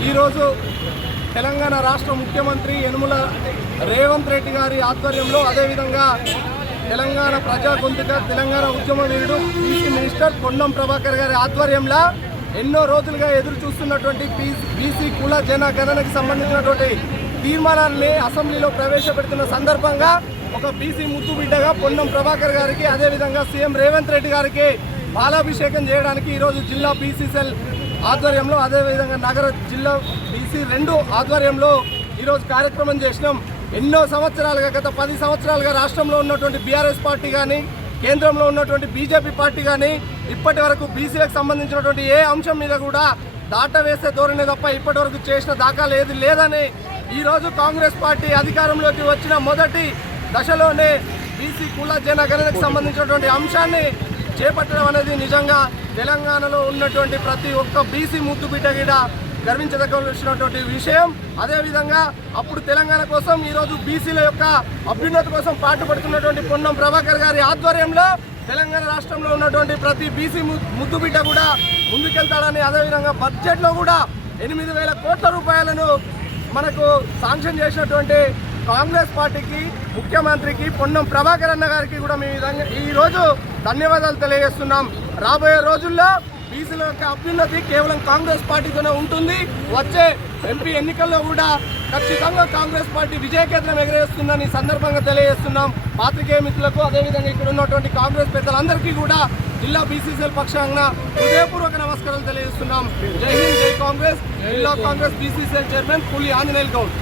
ఈరోజు తెలంగాణ రాష్ట్ర ముఖ్యమంత్రి యనుమల రేవంత్ రెడ్డి గారి ఆధ్వర్యంలో అదేవిధంగా తెలంగాణ ప్రజా గొంతుక తెలంగాణ ఉద్యమ వీరుడు బీసీ మినిస్టర్ పొన్నం ప్రభాకర్ గారి ఆధ్వర్యంలో ఎన్నో రోజులుగా ఎదురు చూస్తున్నటువంటి బీసీ కుల జన సంబంధించినటువంటి తీర్మానాన్ని అసెంబ్లీలో ప్రవేశపెడుతున్న సందర్భంగా ఒక బీసీ ముద్దు బిడ్డగా పొన్నం ప్రభాకర్ గారికి అదేవిధంగా సీఎం రేవంత్ రెడ్డి గారికి పాలాభిషేకం చేయడానికి ఈరోజు జిల్లా బీసీ సెల్ ఆధ్వర్యంలో అదేవిధంగా నగర జిల్లా బీసీ రెండు ఆధ్వర్యంలో ఈరోజు కార్యక్రమం చేసినాం. ఎన్నో సంవత్సరాలుగా గత పది సంవత్సరాలుగా రాష్ట్రంలో ఉన్నటువంటి బీఆర్ఎస్ పార్టీ కానీ కేంద్రంలో ఉన్నటువంటి బీజేపీ పార్టీ కానీ ఇప్పటి వరకు బీసీలకు సంబంధించినటువంటి ఏ అంశం మీద కూడా దాట వేసే ధోరణి తప్ప ఇప్పటి వరకు చేసిన దాఖలు ఏది లేదని ఈరోజు కాంగ్రెస్ పార్టీ అధికారంలోకి వచ్చిన మొదటి దశలోనే బీసీ కుల జనగణనకు సంబంధించినటువంటి అంశాన్ని చేపట్టడం అనేది నిజంగా తెలంగాణలో ఉన్నటువంటి ప్రతి ఒక్క బీసీ ముద్దు బిడ్డ గిడ గర్వించదగ్గవలసినటువంటి విషయం. అదేవిధంగా అప్పుడు తెలంగాణ కోసం ఈరోజు బీసీల యొక్క అభ్యున్నతి కోసం పాటుపడుతున్నటువంటి పొన్నం ప్రభాకర్ గారి ఆధ్వర్యంలో తెలంగాణ రాష్ట్రంలో ఉన్నటువంటి ప్రతి బీసీ ముద్దు బిడ్డ కూడా ముందుకెళ్తాడని అదేవిధంగా బడ్జెట్లో కూడా ఎనిమిది వేల కోట్ల రూపాయలను మనకు శాంక్షన్ చేసినటువంటి కాంగ్రెస్ పార్టీకి ముఖ్యమంత్రికి పొన్నం ప్రభాకర్ అన్న గారికి కూడా మేము ఈ విధంగా ఈరోజు ధన్యవాదాలు తెలియజేస్తున్నాం. రాబోయే రోజుల్లో బీసీల యొక్క అభ్యున్నతి కేవలం కాంగ్రెస్ పార్టీతోనే ఉంటుంది. వచ్చే ఎంపీ ఎన్నికల్లో కూడా ఖచ్చితంగా కాంగ్రెస్ పార్టీ విజయకేతనం ఎగరేస్తుందని ఈ సందర్భంగా తెలియజేస్తున్నాం. పాత్రికేయ మిత్రులకు అదేవిధంగా ఇక్కడ ఉన్నటువంటి కాంగ్రెస్ పెద్దలందరికీ కూడా జిల్లా బీసీసీఎల్ పక్షాన హృదయపూర్వక నమస్కారాలు తెలియజేస్తున్నాం. జై హింద్ జై కాంగ్రెస్. జిల్లా కాంగ్రెస్ బీసీసీఎల్ చైర్మన్ పులి ఆంజనేయులు గౌడ్.